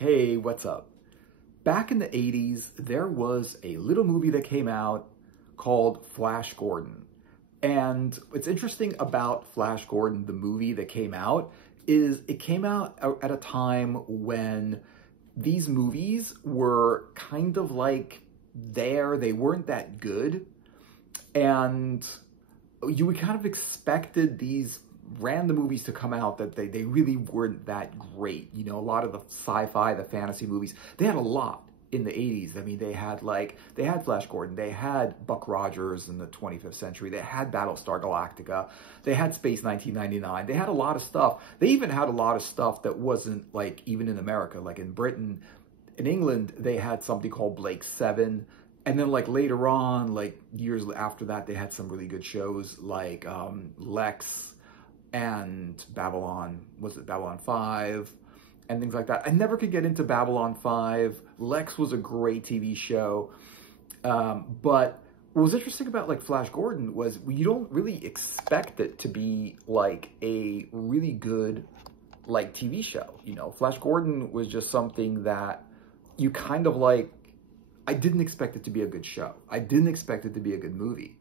Hey, what's up? Back in the 80s, there was a little movie that came out called Flash Gordon. And what's interesting about Flash Gordon, the movie that came out, is it came out at a time when these movies were kind of like they weren't that good. And you kind of expected these random movies to come out that they really weren't that great. You know, a lot of the sci-fi, the fantasy movies, they had a lot in the 80s. I mean, they had Flash Gordon, they had Buck Rogers in the 25th century, they had Battlestar Galactica, they had Space 1999, they had a lot of stuff. They even had a lot of stuff that wasn't like even in America, like in Britain. In England, they had something called Blake 7. And then like later on, like years after that, they had some really good shows like Lex and Babylon 5 and things like that. I never could get into Babylon 5. Lex was a great TV show. But what was interesting about like Flash Gordon was you don't really expect it to be like a really good like TV show. You know, Flash Gordon was just something that you kind of like, I didn't expect it to be a good show. I didn't expect it to be a good movie.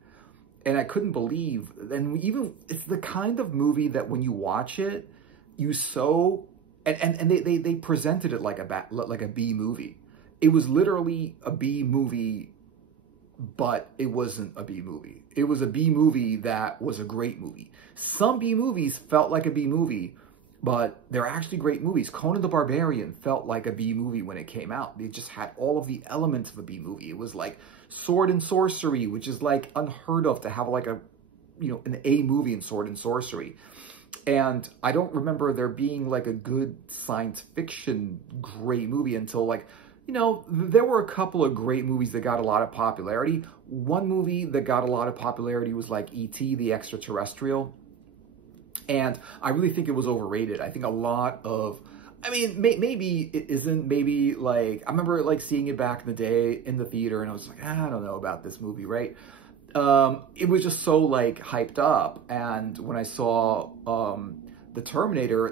And I couldn't believe, and even, it's the kind of movie that when you watch it, and they presented it like a B movie. It was literally a B movie, but it wasn't a B movie. It was a B movie that was a great movie. Some B movies felt like a B movie, but they're actually great movies. Conan the Barbarian felt like a B movie when it came out. They just had all of the elements of a B movie. It was like sword and sorcery, which is like unheard of to have like a, you know, an A movie in sword and sorcery. And I don't remember there being like a good science fiction great movie until like, you know, there were a couple of great movies that got a lot of popularity. One movie that got a lot of popularity was like E.T. the Extraterrestrial. And I really think it was overrated. I think a lot of, I mean, maybe it isn't, maybe like, I remember like seeing it back in the day in the theater and I was like, I don't know about this movie, right? It was just so like hyped up. And when I saw The Terminator,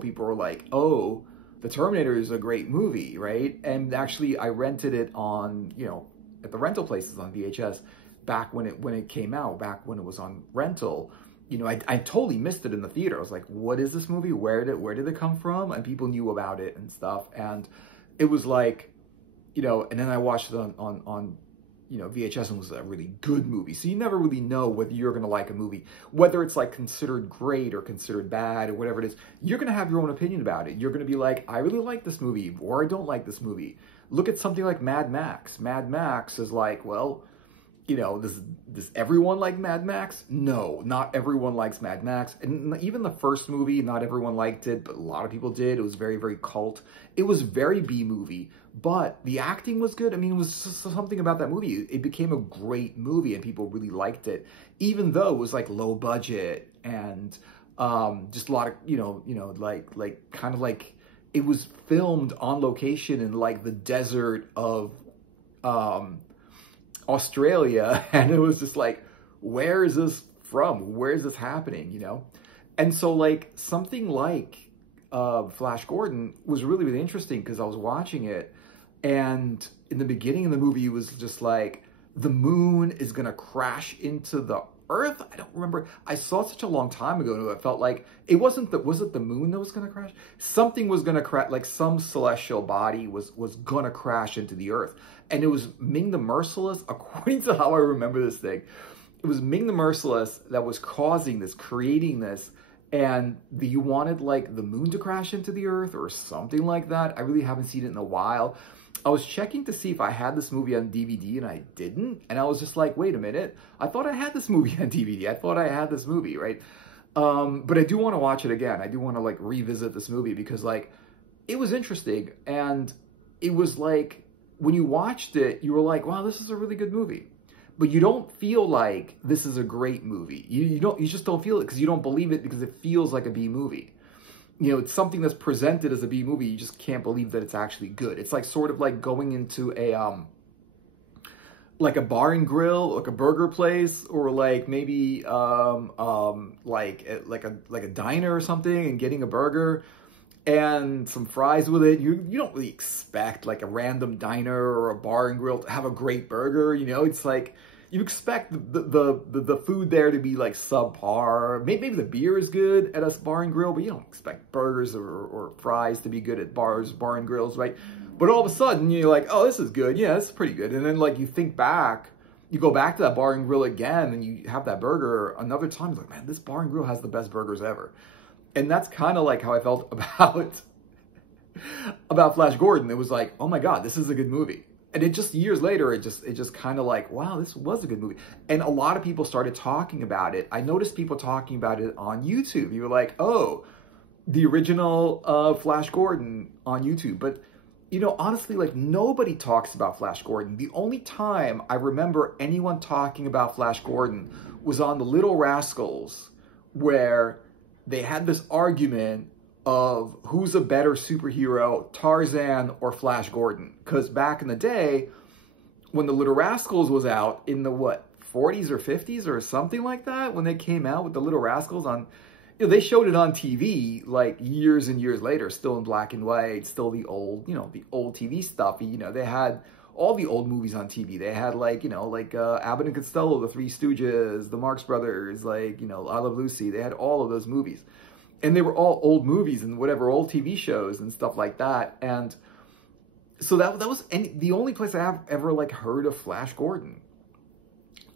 people were like, oh, The Terminator is a great movie, right? And actually I rented it on, you know, at the rental places on VHS back when it came out, back when it was on rental. You know, I totally missed it in the theater. I was like, what is this movie? Where did it come from? And people knew about it and stuff. And it was like, you know, and then I watched it on you know, VHS and it was a really good movie. So you never really know whether you're going to like a movie, whether it's like considered great or considered bad or whatever it is. You're going to have your own opinion about it. You're going to be like, I really like this movie or I don't like this movie. Look at something like Mad Max. Mad Max is like, well, you know, does everyone like Mad Max? No, not everyone likes Mad Max. And even the first movie, not everyone liked it, but a lot of people did. It was very, very cult. It was very B movie, but the acting was good. I mean, it was just something about that movie. It became a great movie and people really liked it, even though it was like low budget and just a lot of, you know, like kind of like it was filmed on location in like the desert of, Australia, and it was just like, where is this from? Where is this happening, you know? And so like something like Flash Gordon was really, really interesting because I was watching it and in the beginning of the movie it was just like the moon is gonna crash into the earth. I don't remember. I saw it such a long time ago and it felt like it wasn't was it the moon that was gonna crash? Something was gonna crash, like some celestial body was gonna crash into the earth. And it was Ming the Merciless, according to how I remember this thing. It was Ming the Merciless that was causing this, creating this. And you wanted like the moon to crash into the earth or something like that. I really haven't seen it in a while. I was checking to see if I had this movie on DVD and I didn't. And I was just like, wait a minute. I thought I had this movie on DVD. I thought I had this movie, right? But I do want to watch it again. I do want to like revisit this movie because like it was interesting. And it was like, when you watched it, you were like, wow, this is a really good movie. But you don't feel like this is a great movie. You just don't feel it because you don't believe it because it feels like a B movie. You know, it's something that's presented as a B movie. You just can't believe that it's actually good. It's like sort of like going into a like a bar and grill, like a burger place, or like maybe like a diner or something and getting a burger. and some fries with it. You don't really expect like a random diner or a bar and grill to have a great burger. You know, it's like you expect the food there to be like subpar. Maybe the beer is good at a bar and grill, but you don't expect burgers or fries to be good at bar and grills, right? But all of a sudden you're like, oh, this is good. Yeah, this is pretty good. And then like you think back, you go back to that bar and grill again, and you have that burger another time. It's like, man, this bar and grill has the best burgers ever. And that's kind of like how I felt about Flash Gordon. It was like, oh my God, this is a good movie. And it just years later, it just kind of like, wow, this was a good movie. And a lot of people started talking about it. I noticed people talking about it on YouTube. You were like, oh, the original Flash Gordon on YouTube. But, you know, honestly, like nobody talks about Flash Gordon. The only time I remember anyone talking about Flash Gordon was on The Little Rascals, where they had this argument of who's a better superhero, Tarzan or Flash Gordon. Because back in the day, when The Little Rascals was out in the, 40s or 50s or something like that, when they came out with The Little Rascals on, you know, they showed it on TV like years and years later, still in black and white, still the old, you know, the old TV stuff. You know, they had all the old movies on TV. They had like, you know, like Abbott and Costello, The Three Stooges, The Marx Brothers, like, you know, I Love Lucy. They had all of those movies. And they were all old movies and whatever, old TV shows and stuff like that. And so that was the only place I have ever like heard of Flash Gordon.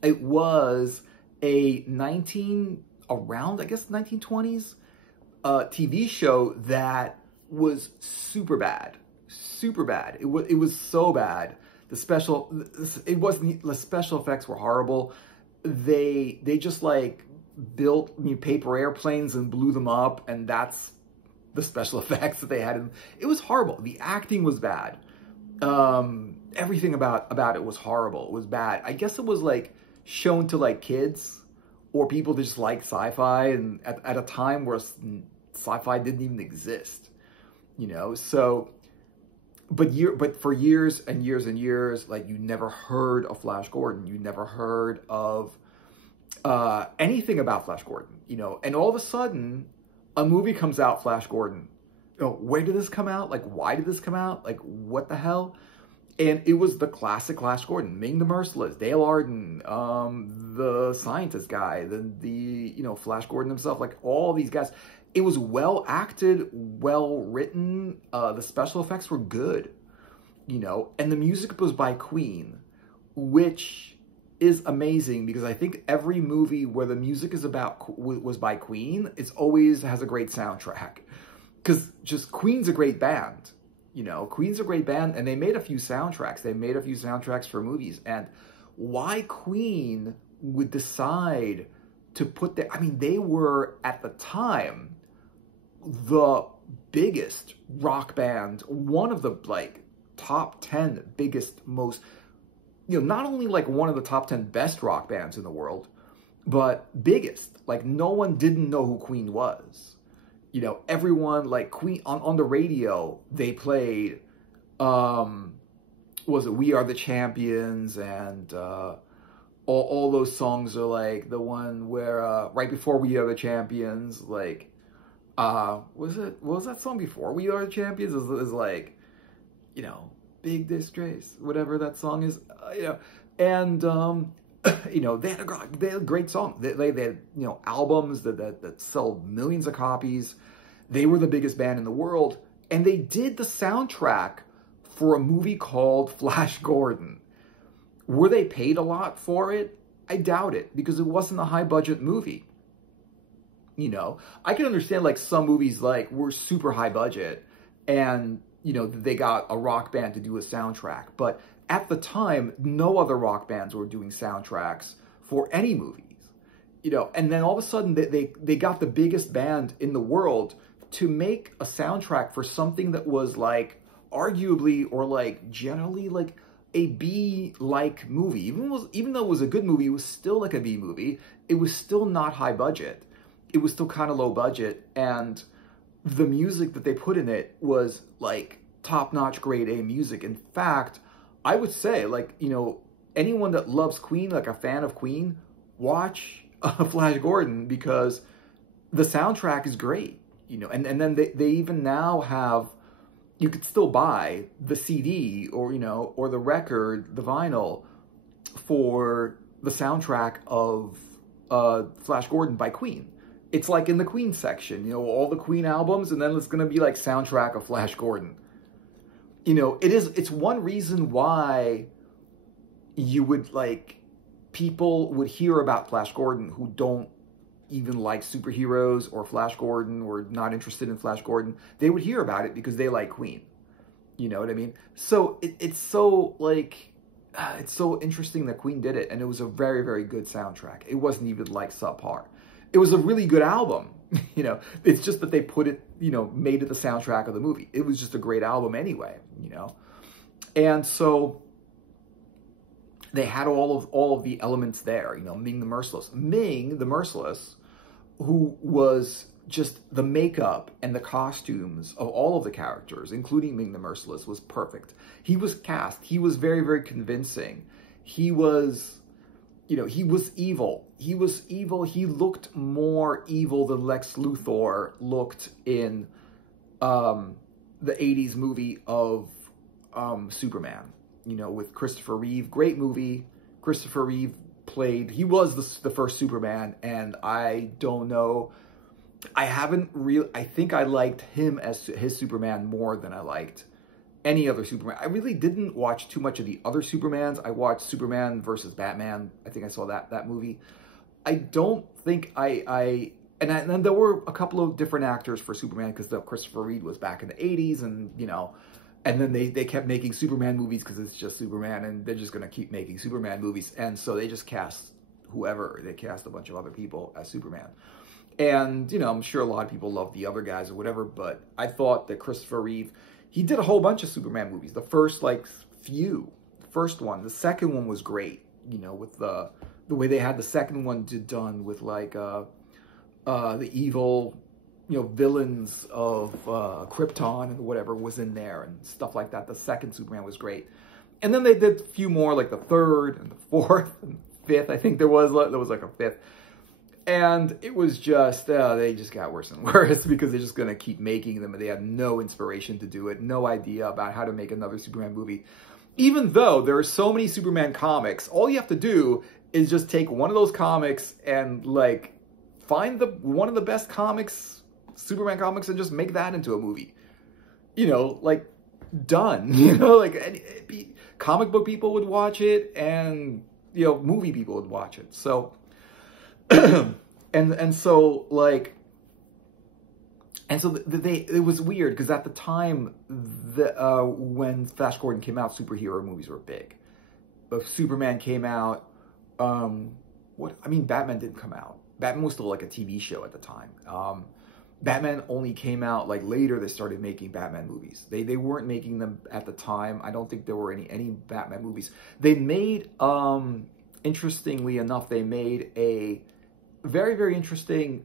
It was a around, I guess, 1920s TV show that was super bad. Super bad. It was so bad. The special effects were horrible. They just like built paper airplanes and blew them up, and that's the special effects that they had. It was horrible. The acting was bad. Everything about it was horrible. It was bad. I guess it was like shown to like kids or people that just like sci-fi, and at a time where sci-fi didn't even exist, you know. So, but for years and years and years, like you never heard of Flash Gordon. You never heard of anything about Flash Gordon, you know. And all of a sudden, a movie comes out, Flash Gordon. You know, where did this come out? Like, why did this come out? Like, what the hell? And it was the classic Flash Gordon, Ming the Merciless, Dale Arden, the scientist guy, the you know, Flash Gordon himself, like all these guys. It was well acted, well written. The special effects were good, you know, and the music was by Queen, which is amazing because I think every movie where the music is was by Queen, it's always has a great soundtrack. Because just Queen's a great band. You know, Queen's a great band, and they made a few soundtracks. They made a few soundtracks for movies. And why Queen would decide to put I mean, they were, at the time, the biggest rock band, one of the, like, top 10 biggest, most, you know, not only, like, one of the top 10 best rock bands in the world, but biggest. Like, no one didn't know who Queen was. You know, everyone, like, Queen, on the radio, they played, was it We Are the Champions, and all those songs are, like, the one where, right before We Are the Champions, like, what was that song before We Are the Champions? Is like, you know, Big Disgrace, whatever that song is, you know, and, you know, they had a great song. They had, you know, albums that sell millions of copies. They were the biggest band in the world. And they did the soundtrack for a movie called Flash Gordon. Were they paid a lot for it? I doubt it, because it wasn't a high-budget movie. You know, I can understand, like, some movies, like, were super high-budget, and, you know, they got a rock band to do a soundtrack. But at the time, no other rock bands were doing soundtracks for any movies, you know. And then all of a sudden, they got the biggest band in the world to make a soundtrack for something that was, like, arguably or, like, generally, like, a B-like movie. Even though it was a good movie, it was still like a B movie. It was still not high budget. It was still kind of low budget, and the music that they put in it was, like, top-notch grade A music. In fact, I would say, like, you know, anyone that loves Queen, like a fan of Queen, watch Flash Gordon, because the soundtrack is great. you know, and then they even now have, you could still buy the CD or, you know, or the record, the vinyl for the soundtrack of Flash Gordon by Queen. It's like in the Queen section, you know, all the Queen albums, and then it's going to be like soundtrack of Flash Gordon. You know, it's one reason why you would like, people would hear about Flash Gordon who don't even like superheroes or Flash Gordon or not interested in Flash Gordon. They would hear about it because they like Queen. You know what I mean? So it's so like, it's so interesting that Queen did it, and it was a very, very good soundtrack. It wasn't even like subpar. It was a really good album. You know, it's just that they put it, you know, made it the soundtrack of the movie. It was just a great album anyway, you know. And so they had all of the elements there, you know, Ming the Merciless. Ming the Merciless, who was just the makeup and the costumes of all of the characters, including Ming the Merciless, was perfect. He was cast. He was very, very convincing. He was, you know, he was evil. He was evil. He looked more evil than Lex Luthor looked in the 80s movie of Superman, you know, with Christopher Reeve. Great movie. Christopher Reeve played, he was the first Superman, and I don't know, I think I liked him as his Superman more than I liked any other Superman. I really didn't watch too much of the other Supermans. I watched Superman versus Batman. I think I saw that movie. I don't think and there were a couple of different actors for Superman, because Christopher Reeve was back in the 80s, and, you know, and then they kept making Superman movies because it's just Superman, and they're just going to keep making Superman movies. And so they just cast whoever. They cast a bunch of other people as Superman. And, you know, I'm sure a lot of people love the other guys or whatever, but I thought that Christopher Reeve, he did a whole bunch of Superman movies. The first, like, few. The first one. The second one was great, you know, with the way they had the second one done with, like, the evil, you know, villains of Krypton and whatever was in there and stuff like that. The second Superman was great. And then they did a few more, like the third and the fourth and fifth. I think there was like a fifth. And it was just, they just got worse and worse because they're just going to keep making them. And they had no inspiration to do it, no idea about how to make another Superman movie. Even though there are so many Superman comics, all you have to do is just take one of those comics and, like, find one of the best comics, Superman comics, and just make that into a movie. You know, like, done. You know, like, comic book people would watch it, and, you know, movie people would watch it. So, and so, like, and so it was weird, because at the time, when Flash Gordon came out, superhero movies were big. But Superman came out, Batman didn't come out. Batman was still like a TV show at the time. Batman only came out, like, later. They started making Batman movies. They weren't making them at the time. I don't think there were any Batman movies. They made, interestingly enough, they made a very, very interesting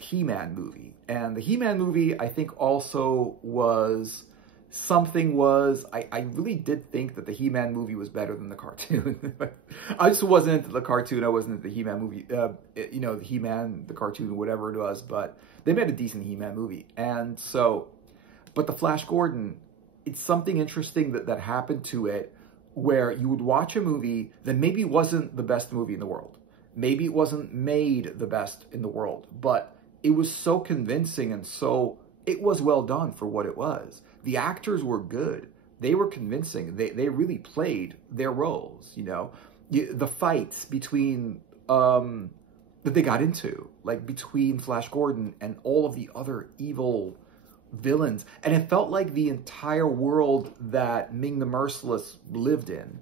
He-Man movie. And the He-Man movie, I think, also was I really did think that the He-Man movie was better than the cartoon. I just wasn't into the cartoon. I wasn't into the He-Man movie, you know, the He-Man, the cartoon, whatever it was, but they made a decent He-Man movie. And so, but the Flash Gordon, it's something interesting that happened to it, where you would watch a movie that maybe wasn't the best movie in the world. Maybe it wasn't made the best in the world, but it was so convincing, and so it was well done for what it was. The actors were good. They were convincing. They really played their roles, you know. The fights between, that they got into, like between Flash Gordon and all of the other evil villains. And it felt like the entire world that Ming the Merciless lived in,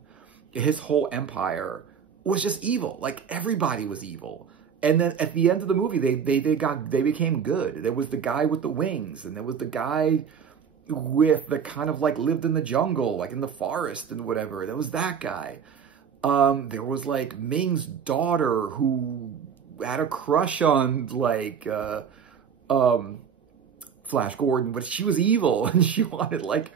his whole empire, was just evil. Like, everybody was evil. And then at the end of the movie, they became good. There was the guy with the wings, and there was the guy with the kind of, like, lived in the jungle, like in the forest and whatever. There was that guy. There was, like, Ming's daughter who had a crush on, like, Flash Gordon, but she was evil, and she wanted, like,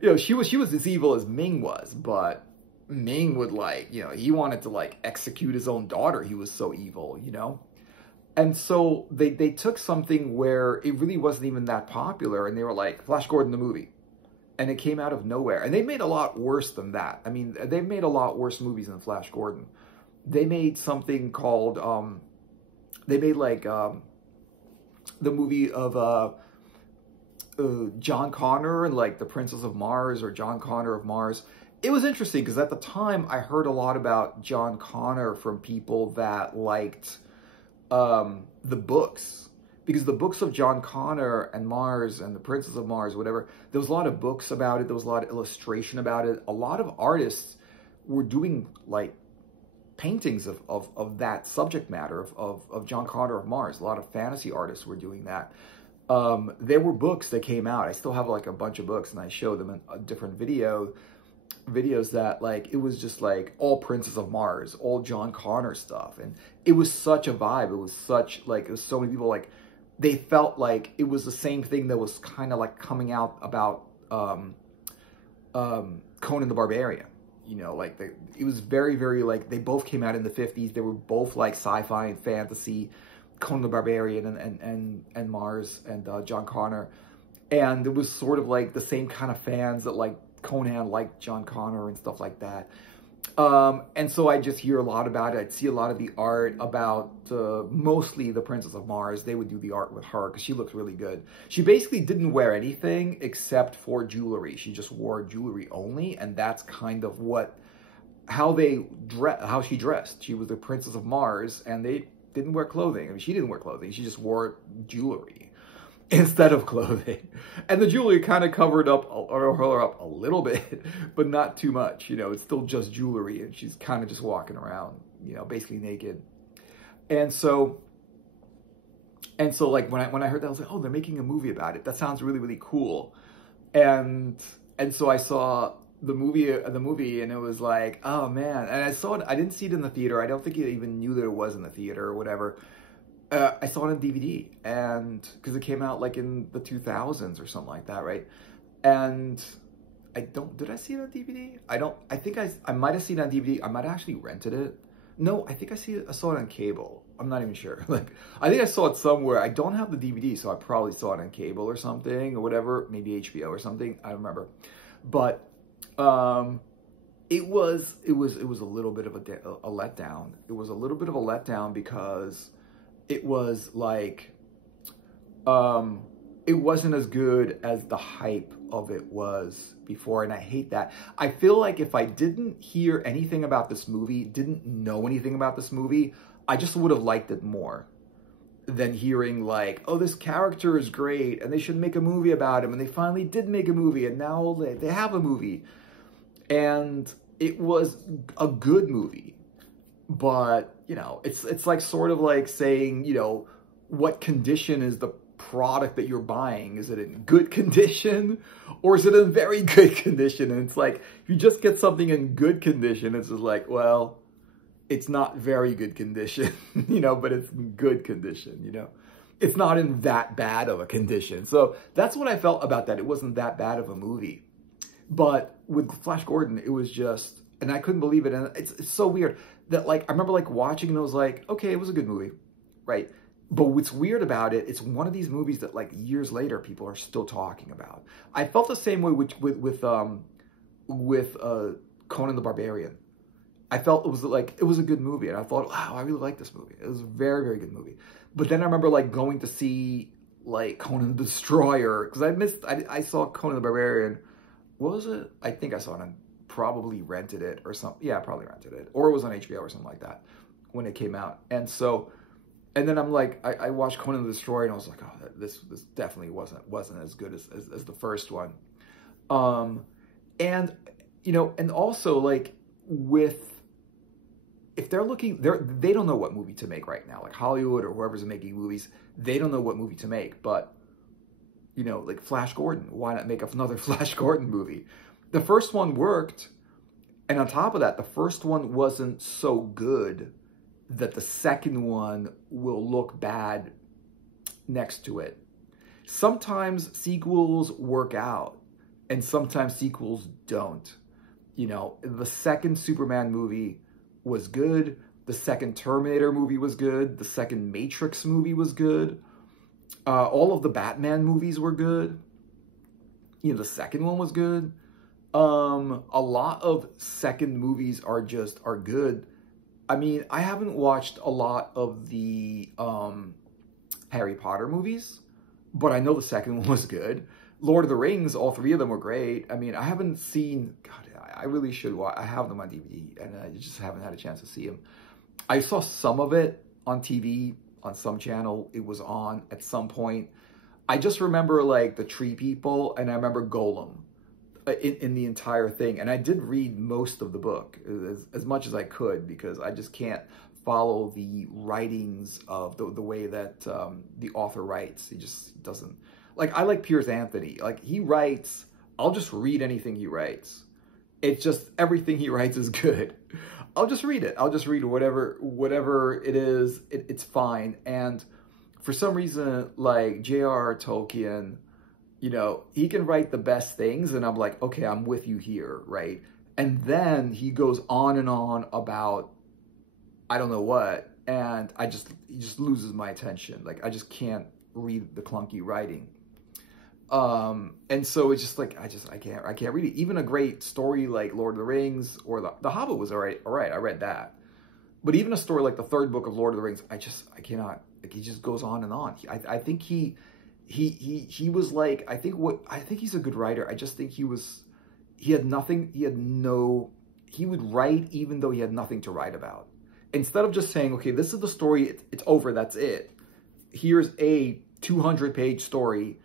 you know, she was as evil as Ming was, but Ming would, like, you know, he wanted to, like, execute his own daughter. He was so evil, you know? And so they took something where it really wasn't even that popular, and they were like, Flash Gordon the movie. And it came out of nowhere. And they made a lot worse than that. I mean, they've made a lot worse movies than Flash Gordon. They made something called, they made like the movie of John Connor and like The Princess of Mars, or John Connor of Mars. It was interesting because at the time I heard a lot about John Connor from people that liked the books, because the books of John Connor and Mars and The Princess of Mars, whatever, there was a lot of books about it. There was a lot of illustration about it. A lot of artists were doing like paintings of that subject matter of John Connor of Mars. A lot of fantasy artists were doing that. There were books that came out. I still have like a bunch of books, and I show them in a different videos that like, it was just like all Princess of Mars, all John Connor stuff. And it was such a vibe. It was such like, it was so many people like, they felt like it was the same thing that was kind of like coming out about Conan the Barbarian. You know, like it was very, very like, they both came out in the 50s. They were both like sci-fi and fantasy, Conan the Barbarian and Mars and John Connor. And it was sort of like the same kind of fans that like Conan liked John Connor and stuff like that. And so I just hear a lot about it. I'd see a lot of the art about mostly the Princess of Mars. They would do the art with her because she looked really good. She basically didn't wear anything except for jewelry. She just wore jewelry only, and that's kind of how she dressed. She was the Princess of Mars, and they didn't wear clothing. I mean, she didn't wear clothing. She just wore jewelry instead of clothing. And the jewelry kind of covered her up a little bit, but not too much. You know, it's still just jewelry, and she's kind of just walking around, you know, basically naked. And so like when I heard that, I was like, oh, they're making a movie about it. That sounds really, really cool. And so I saw the movie, and it was like, oh man. And I saw it, I didn't see it in the theater. I don't think I even knew that it was in the theater or whatever. I saw it on DVD, and because it came out like in the 2000s or something like that, right? And did I see it on DVD? I think I might have seen it on DVD. I might have actually rented it. No, I think I saw it on cable. I'm not even sure. Like, I think I saw it somewhere. I don't have the DVD, so I probably saw it on cable or something or whatever, maybe HBO or something. I don't remember. But it was a little bit of a letdown. It was a little bit of a letdown because it was like, it wasn't as good as the hype of it was before, and I hate that. I feel like if I didn't hear anything about this movie, didn't know anything about this movie, I just would have liked it more than hearing like, oh, this character is great, and they should make a movie about him, and they finally did make a movie, and now they have a movie. And it was a good movie. But, you know, it's like sort of like saying, you know, what condition is the product that you're buying? Is it in good condition, or is it in very good condition? And it's like, if you just get something in good condition, it's just like, well, it's not very good condition, you know, but it's in good condition, you know. It's not in that bad of a condition. So that's what I felt about that. It wasn't that bad of a movie. But with Flash Gordon, it was just, and I couldn't believe it. And it's so weird that like, I remember like watching and I was like, okay, it was a good movie, right? But what's weird about it, it's one of these movies that like years later, people are still talking about. I felt the same way with Conan the Barbarian. I felt it was a good movie. And I thought, wow, I really like this movie. It was a very, very good movie. But then I remember like going to see like Conan the Destroyer, because I saw Conan the Barbarian. What was it? I think I saw it on, probably rented it or something. Yeah, I probably rented it. Or it was on HBO or something like that when it came out. And so, and then I'm like, I watched Conan the Destroyer and I was like, oh, this definitely wasn't as good as the first one. And, you know, and also like if they're looking, they don't know what movie to make right now. Like Hollywood or whoever's making movies, they don't know what movie to make. But, you know, like Flash Gordon, why not make another Flash Gordon movie? The first one worked. And on top of that, the first one wasn't so good that the second one will look bad next to it. Sometimes sequels work out and sometimes sequels don't. You know, the second Superman movie was good. The second Terminator movie was good. The second Matrix movie was good. All of the Batman movies were good. You know, the second one was good. A lot of second movies are good. I mean, I haven't watched a lot of the Harry Potter movies, but I know the second one was good. Lord of the Rings, all three of them were great. I mean, I haven't seen, God, I really should watch. I have them on DVD, and I just haven't had a chance to see them. I saw some of it on TV, on some channel. It was on at some point. I just remember, like, the Tree People, and I remember Golem in the entire thing. And I did read most of the book, as much as I could, because I just can't follow the writings of the way that the author writes. He just doesn't. Like, I like Piers Anthony. Like, he writes, I'll just read anything he writes. It's just, everything he writes is good. I'll just read it. I'll just read whatever it is. It's fine. And for some reason, like, J.R.R. Tolkien, you know, he can write the best things, and I'm like, okay, I'm with you here, right? And then he goes on and on about I don't know what, and he just loses my attention. Like, I just can't read the clunky writing. And so it's just like, I can't read it. Even a great story like Lord of the Rings or the Hobbit was all right. I read that. But even a story like the third book of Lord of the Rings, I cannot, like, he just goes on and on. I think he was like, I think he's a good writer. I just think he would write even though he had nothing to write about. Instead of just saying, okay, this is the story, it's over, that's it. Here's a 200-page story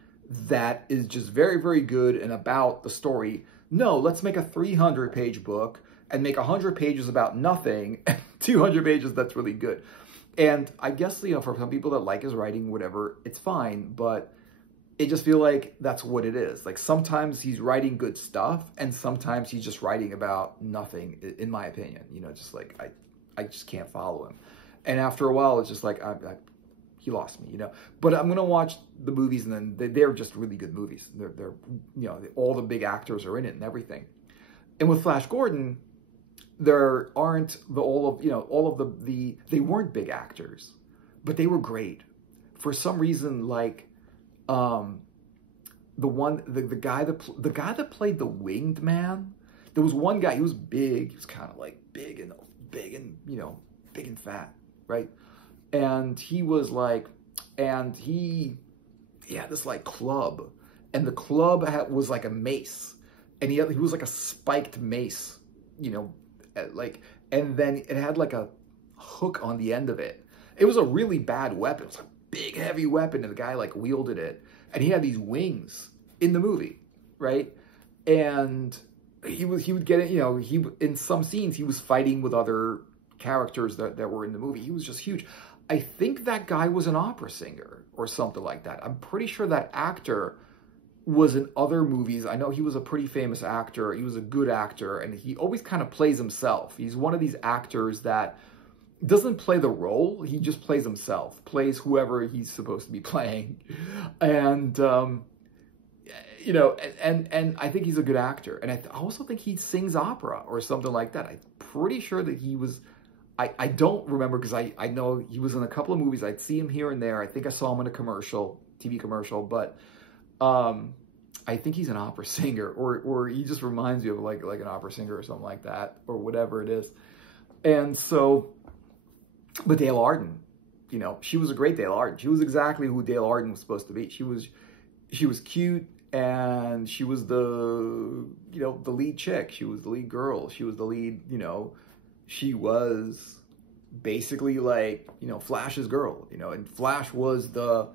that is just very, very good and about the story. No, let's make a 300-page book and make 100 pages about nothing, and 200 pages that's really good. And I guess, you know, for some people that like his writing, whatever, it's fine, but it just feel like that's what it is. Like, sometimes he's writing good stuff, and sometimes he's just writing about nothing, in my opinion. You know, just like, I just can't follow him. And after a while, it's just like, he lost me, you know. But I'm going to watch the movies, and then they're just really good movies. They're you know, all the big actors are in it and everything. And with Flash Gordon, there aren't they weren't big actors, but they were great. For some reason, like, the guy that played the Winged Man, there was one guy, he was big, he was kind of like big and you know, big and fat, right? And he was like, and he had this like club, and the club was like a mace, and he was like a spiked mace, you know, like, and then it had like a hook on the end of it. It was a really bad weapon. It was a big, heavy weapon, and the guy like wielded it, and he had these wings in the movie, right? And he would get it, you know, in some scenes he was fighting with other characters that were in the movie. He was just huge. I think that guy was an opera singer or something like that. I'm pretty sure that actor was in other movies. I know he was a pretty famous actor. He was a good actor, and he always kind of plays himself. He's one of these actors that doesn't play the role. He just plays himself, plays whoever he's supposed to be playing. And, you know, and I think he's a good actor. And I also think he sings opera or something like that. I'm pretty sure that he was, I don't remember, because I know he was in a couple of movies. I'd see him here and there. I think I saw him in a commercial, TV commercial, but I think he's an opera singer, or he just reminds you of like an opera singer or something like that, or whatever it is. And so, but Dale Arden, you know, she was a great Dale Arden. She was exactly who Dale Arden was supposed to be. She was cute, and she was the lead chick. She was the lead girl. She was the lead, you know, she was basically like, you know, Flash's girl, you know, and Flash was the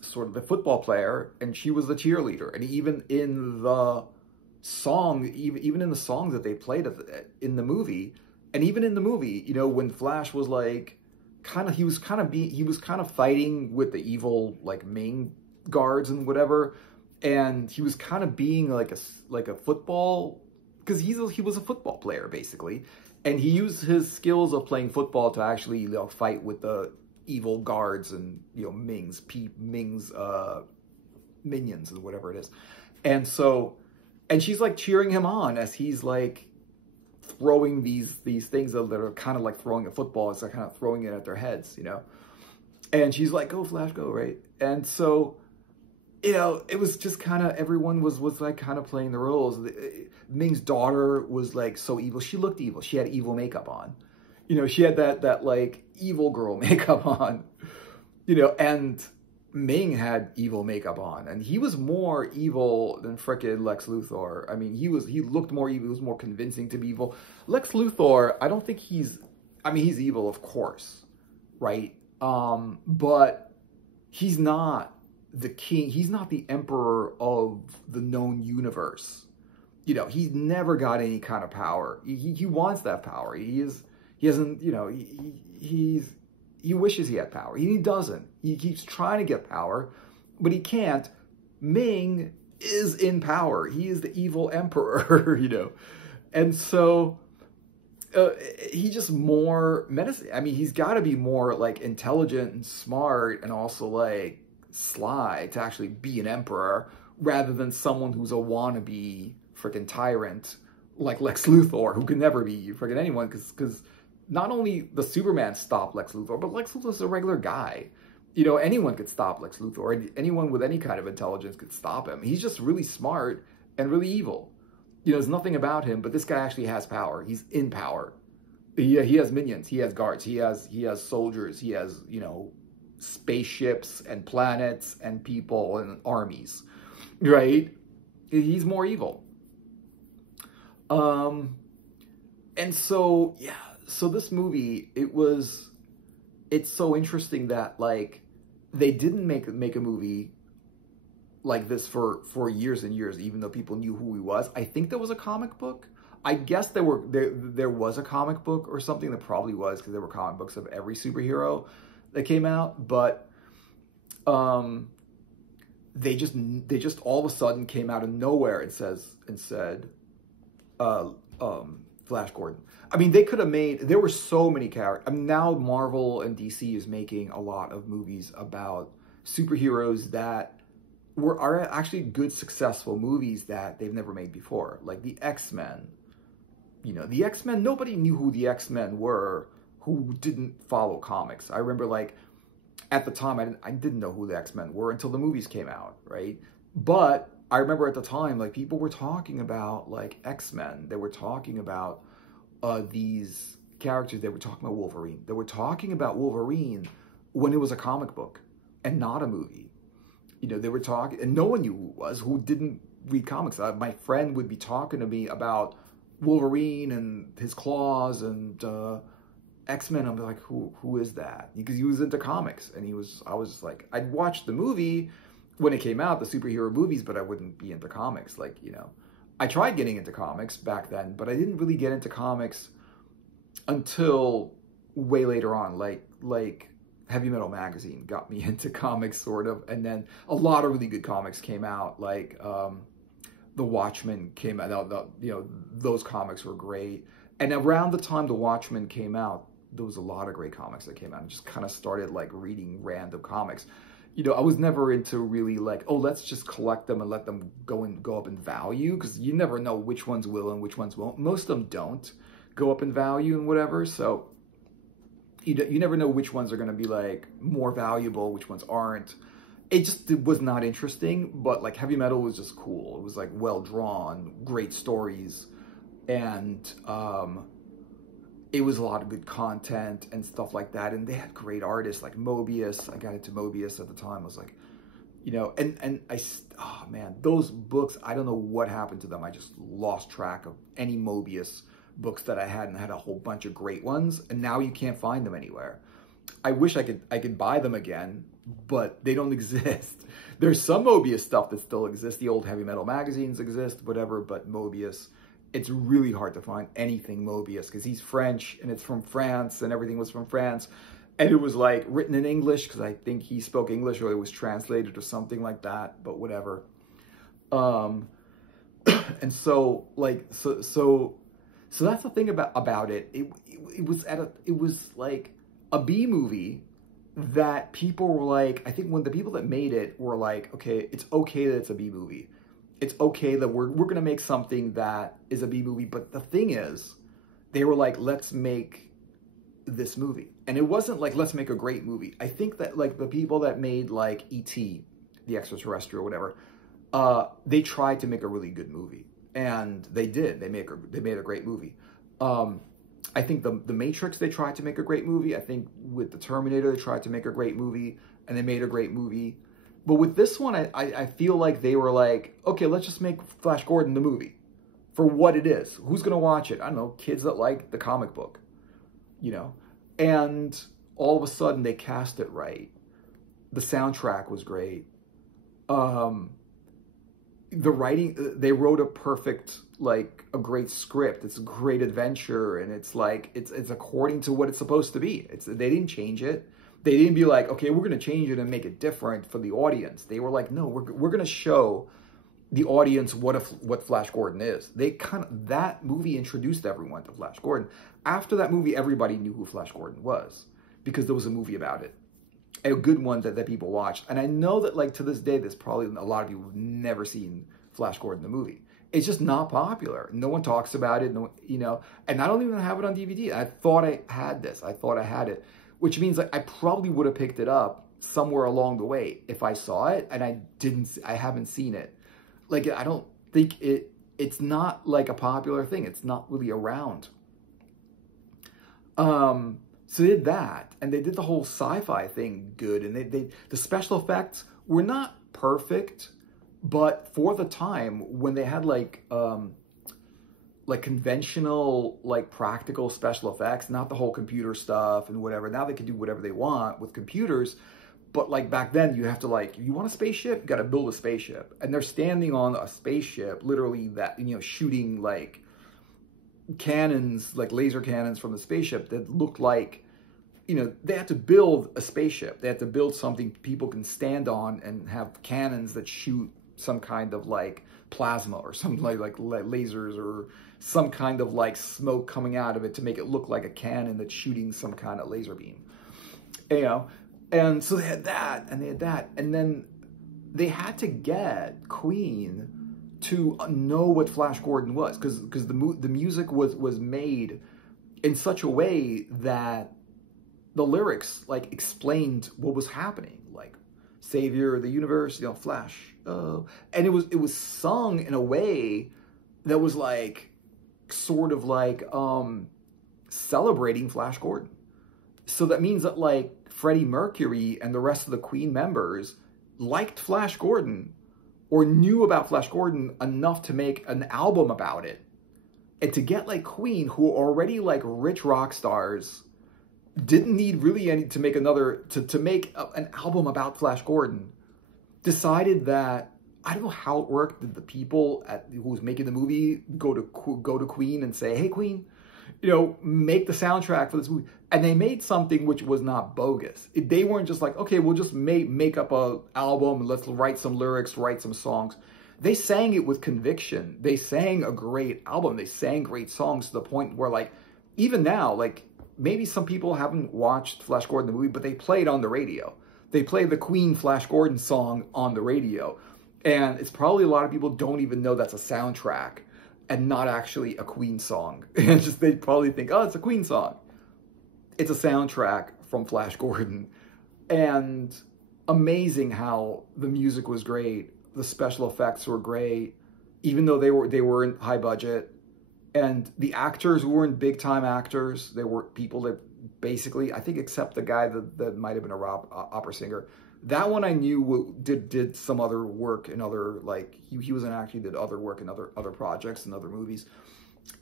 sort of the football player, and she was the cheerleader. And even in the song, even in the songs that they played in the movie, and even in the movie, you know, when Flash was like, he was kind of fighting with the evil, like, Ming guards and whatever, and he was kind of being like a football, because he was a football player basically, and he used his skills of playing football to actually, you know, fight with the evil guards and, you know, Ming's minions and whatever it is. And so, and she's like cheering him on as he's like throwing these things that are kind of like throwing a football. It's like kind of throwing it at their heads, you know. And she's like, "Go, Flash, go!" Right? And so, you know, it was just kind of everyone was like kind of playing the roles. Ming's daughter was like so evil. She looked evil. She had evil makeup on. You know, she had that like evil girl makeup on. You know, and Ming had evil makeup on, and he was more evil than frickin' Lex Luthor. I mean, he looked more evil. He was more convincing to be evil. Lex Luthor, I don't think he's evil, of course, right? But he's not the king. He's not the emperor of the known universe. You know, he's never got any kind of power. He wants that power. He hasn't, you know, he wishes he had power. He doesn't. He keeps trying to get power, but he can't. Ming is in power. He is the evil emperor, you know. And so he's just more menacing. I mean, he's got to be more like intelligent and smart and also like sly to actually be an emperor rather than someone who's a wannabe freaking tyrant like Lex Luthor, who can never be freaking anyone because not only the Superman stopped Lex Luthor, but Lex Luthor's a regular guy. You know, anyone could stop Lex Luthor. Anyone with any kind of intelligence could stop him. He's just really smart and really evil. You know, there's nothing about him, but this guy actually has power. He's in power. He has minions. He has guards. He has soldiers. He has, you know, spaceships and planets and people and armies, right? He's more evil. And so, yeah, so this movie, it's so interesting that, like, they didn't make a movie like this for years and years, even though people knew who he was. I think there was a comic book. I guess there was a comic book or something. That probably was, because there were comic books of every superhero that came out. But they just all of a sudden came out of nowhere and said Flash Gordon. I mean, they could have made, there were so many characters. I mean, now Marvel and DC is making a lot of movies about superheroes that are actually good, successful movies that they've never made before. Like the X-Men. You know, the X-Men, nobody knew who the X-Men were who didn't follow comics. I remember, like, at the time, I didn't know who the X-Men were until the movies came out, right? But I remember at the time, like, people were talking about, like, X-Men. They were talking about these characters. They were talking about Wolverine. They were talking about Wolverine when it was a comic book and not a movie. You know, they were talking, and no one knew who it was, who didn't read comics. My friend would be talking to me about Wolverine and his claws and X-Men. I'm like, who is that? Because he was into comics, and I was like, I'd watch the movie when it came out, the superhero movies, but I wouldn't be into comics. Like, you know, I tried getting into comics back then, but I didn't really get into comics until way later on. Like Heavy Metal Magazine got me into comics, sort of, and then a lot of really good comics came out, like The Watchmen came out. You know, those comics were great. And around the time The Watchmen came out, there was a lot of great comics that came out. And just kind of started like reading random comics. You know, I was never into really like, oh, let's just collect them and let them go up in value, because you never know which ones will and which ones won't. Most of them don't go up in value and whatever. So you never know which ones are going to be like more valuable, which ones aren't. It was not interesting, but like Heavy Metal was just cool. It was like well drawn, great stories, and it was a lot of good content and stuff like that. And they had great artists like Mobius. I got into Mobius at the time. I was like, you know, and oh man, those books, I don't know what happened to them. I just lost track of any Mobius books that I had, and I had a whole bunch of great ones, and now you can't find them anywhere. I wish I could buy them again, but they don't exist. There's some Mobius stuff that still exists. The old Heavy Metal magazines exist, whatever, but Mobius, it's really hard to find anything Mobius, because he's French, and it's from France, and everything was from France. And it was like written in English, because I think he spoke English, or it was translated or something like that, but whatever. And so, like, so that's the thing about it. It was like a B movie that people were like, I think when the people that made it were like, okay, it's okay that it's a B movie. It's okay that we're going to make something that is a B movie. But the thing is, they were like, let's make this movie. And it wasn't like, let's make a great movie. I think that like the people that made like E.T., the extraterrestrial, whatever, they tried to make a really good movie. And they did. They made a great movie. I think the Matrix, they tried to make a great movie. I think with the Terminator, they tried to make a great movie, and they made a great movie. But with this one, I feel like they were like, okay, let's just make Flash Gordon the movie for what it is. Who's going to watch it? I don't know, kids that like the comic book, you know? And all of a sudden, they cast it right. The soundtrack was great. The writing, they wrote a perfect, like, a great script. It's a great adventure, and it's like, it's according to what it's supposed to be. They didn't change it. They didn't be like, okay, we're going to change it and make it different for the audience. They were like, no, we're going to show the audience what Flash Gordon is. That movie introduced everyone to Flash Gordon. After that movie, everybody knew who Flash Gordon was because there was a movie about it. A good one that people watched. And I know that, like, to this day, there's probably a lot of people who've never seen Flash Gordon, the movie. It's just not popular. No one talks about it, no, you know, and I don't even have it on DVD. I thought I had this. I thought I had it, which means like I probably would have picked it up somewhere along the way if I saw it, and I haven't seen it. Like, I don't think it's not like a popular thing. It's not really around. So they did that, and they did the whole sci-fi thing good, and the special effects were not perfect, but for the time when they had like conventional, like practical special effects, not the whole computer stuff and whatever. Now they can do whatever they want with computers, but like back then you have to, like, you want a spaceship, you got to build a spaceship, and they're standing on a spaceship, literally, that, you know, shooting like cannons, like laser cannons from the spaceship that looked like, you know, they had to build a spaceship. They had to build something people can stand on and have cannons that shoot some kind of like plasma or something like lasers or some kind of like smoke coming out of it to make it look like a cannon that's shooting some kind of laser beam, you know. And so they had that, and then they had to get Queen to know what Flash Gordon was, because the music was made in such a way that the lyrics like explained what was happening, like savior of the universe, you know, Flash, oh, and it was sung in a way that was like sort of like celebrating Flash Gordon. So that means that like Freddie Mercury and the rest of the Queen members liked Flash Gordon or knew about Flash Gordon enough to make an album about it. And to get like Queen, who are already like rich rock stars, didn't need really any to make another, to make an album about Flash Gordon, decided that, I don't know how it worked. Did the people who was making the movie go to Queen and say, hey Queen, you know, make the soundtrack for this movie? And they made something which was not bogus. They weren't just like, okay, we'll just make up a album, let's write some lyrics, write some songs. They sang it with conviction. They sang a great album. They sang great songs to the point where, like, even now, like, maybe some people haven't watched Flash Gordon the movie, but they play it on the radio. They play the Queen Flash Gordon song on the radio. And it's probably a lot of people don't even know that's a soundtrack and not actually a Queen song. And just, they probably think, oh, it's a Queen song. It's a soundtrack from Flash Gordon. And amazing how the music was great. The special effects were great, even though they weren't high budget. And the actors weren't big time actors. They were people that basically, I think, except the guy that might have been a opera singer. That one I knew did some other work in other, like, he was an actor, he did other work in other projects and other movies.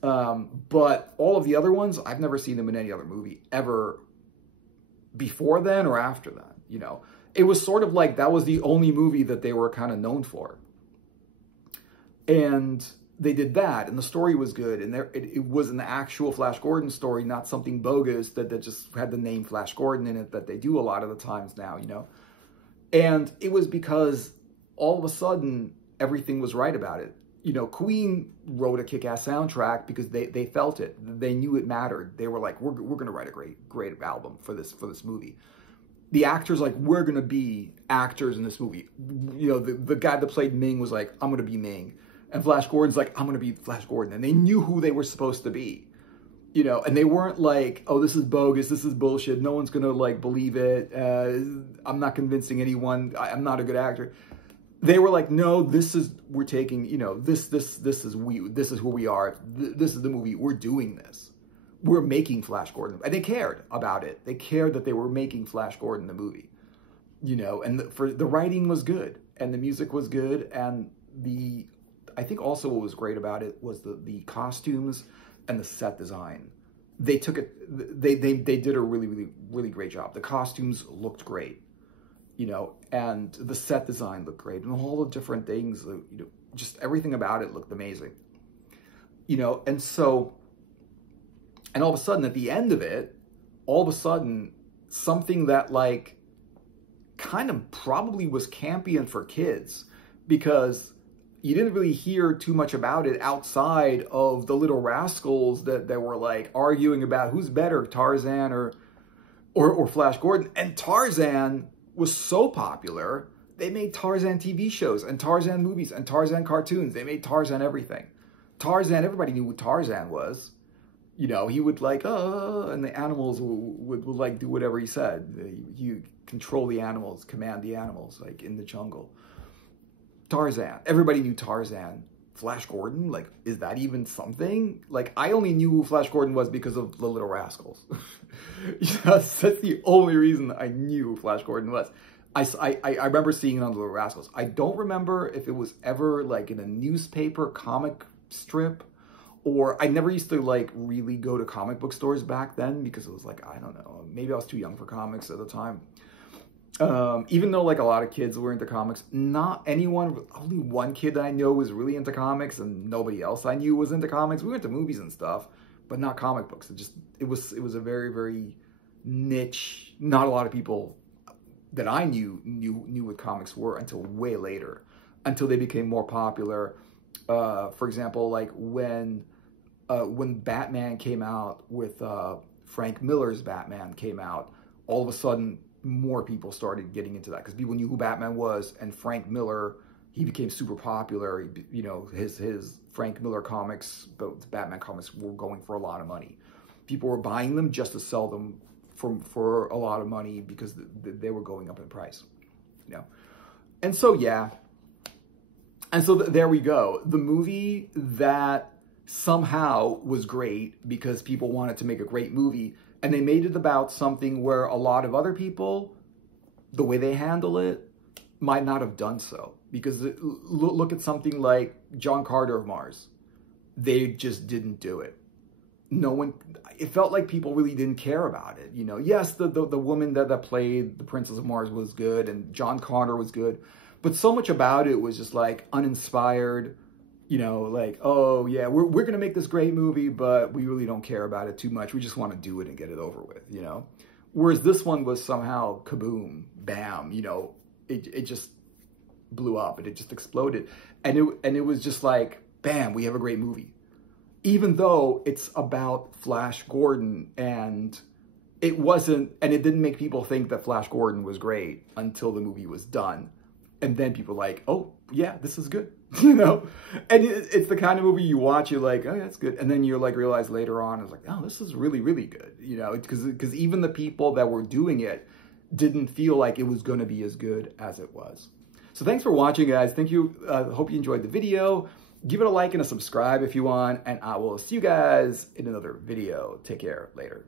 But all of the other ones, I've never seen them in any other movie ever before then or after that, you know. It was sort of like that was the only movie that they were kind of known for. And they did that, and the story was good, and it was an actual Flash Gordon story, not something bogus that just had the name Flash Gordon in it that they do a lot of the times now, you know. And it was because all of a sudden everything was right about it. You know, Queen wrote a kick-ass soundtrack because they felt it. They knew it mattered. They were like, we're going to write a great album for this movie. The actors, like, we're going to be actors in this movie. You know, the guy that played Ming was like, I'm going to be Ming. And Flash Gordon's like, I'm going to be Flash Gordon. And they knew who they were supposed to be. You know, and they weren't like, oh, this is bogus, this is bullshit, no one's gonna like believe it, I'm not convincing anyone, I'm not a good actor. They were like, no, we're taking, you know, this is who we are, this is the movie, we're doing this. We're making Flash Gordon. And they cared about it. They cared that they were making Flash Gordon the movie. You know, and the writing was good, and the music was good, and I think also what was great about it was the costumes and the set design. They took it, they did a really, really, really great job. The costumes looked great, you know, and the set design looked great, and all the different things, you know, just everything about it looked amazing. You know, and all of a sudden at the end of it, all of a sudden something that like kind of probably was campy and for kids, because you didn't really hear too much about it outside of the little rascals that were like arguing about who's better, Tarzan or Flash Gordon. And Tarzan was so popular, they made Tarzan TV shows and Tarzan movies and Tarzan cartoons. They made Tarzan everything. Tarzan, everybody knew who Tarzan was. You know, he would like, and the animals would like do whatever he said. You control the animals, command the animals, like in the jungle. Tarzan. Everybody knew Tarzan. Flash Gordon, like, is that even something? Like, I only knew who Flash Gordon was because of the Little Rascals. That's the only reason I knew who Flash Gordon was. I remember seeing it on the Little Rascals. I don't remember if it was ever like in a newspaper comic strip, or I never used to like really go to comic book stores back then because it was like, I don't know, maybe I was too young for comics at the time. Even though like a lot of kids were into comics, not anyone, only one kid that I know was really into comics, and nobody else I knew was into comics. We went to movies and stuff, but not comic books. It was a very, very niche. Not a lot of people that I knew what comics were until way later, until they became more popular. For example, like when Batman came out with Frank Miller's Batman came out, all of a sudden more people started getting into that because people knew who Batman was, and Frank Miller, he became super popular. You know, his Frank Miller comics, both Batman comics, were going for a lot of money. People were buying them just to sell them for a lot of money because they were going up in price. You know, and so yeah, and so there we go. The movie that somehow was great because people wanted to make a great movie, and they made it about something where a lot of other people, the way they handle it, might not have done so. Because look at something like John Carter of Mars. They just didn't do it. No one, it felt like people really didn't care about it. You know, yes, the woman that played the Princess of Mars was good, and John Carter was good, but so much about it was just like uninspired. You know, like, oh yeah, we're going to make this great movie, but we really don't care about it too much. We just want to do it and get it over with, you know? Whereas this one was somehow kaboom, bam, you know, it just blew up and it just exploded. And it was just like, bam, we have a great movie. Even though it's about Flash Gordon, and it wasn't, and it didn't make people think that Flash Gordon was great until the movie was done. And then people were like, oh yeah, this is good. You know, and it's the kind of movie you watch, you're like, oh, that's good. And then you're like, realize later on, it's like, oh, this is really, really good. You know, because even the people that were doing it didn't feel like it was going to be as good as it was. So thanks for watching, guys. Thank you. Hope you enjoyed the video. Give it a like and a subscribe if you want. And I will see you guys in another video. Take care. Later.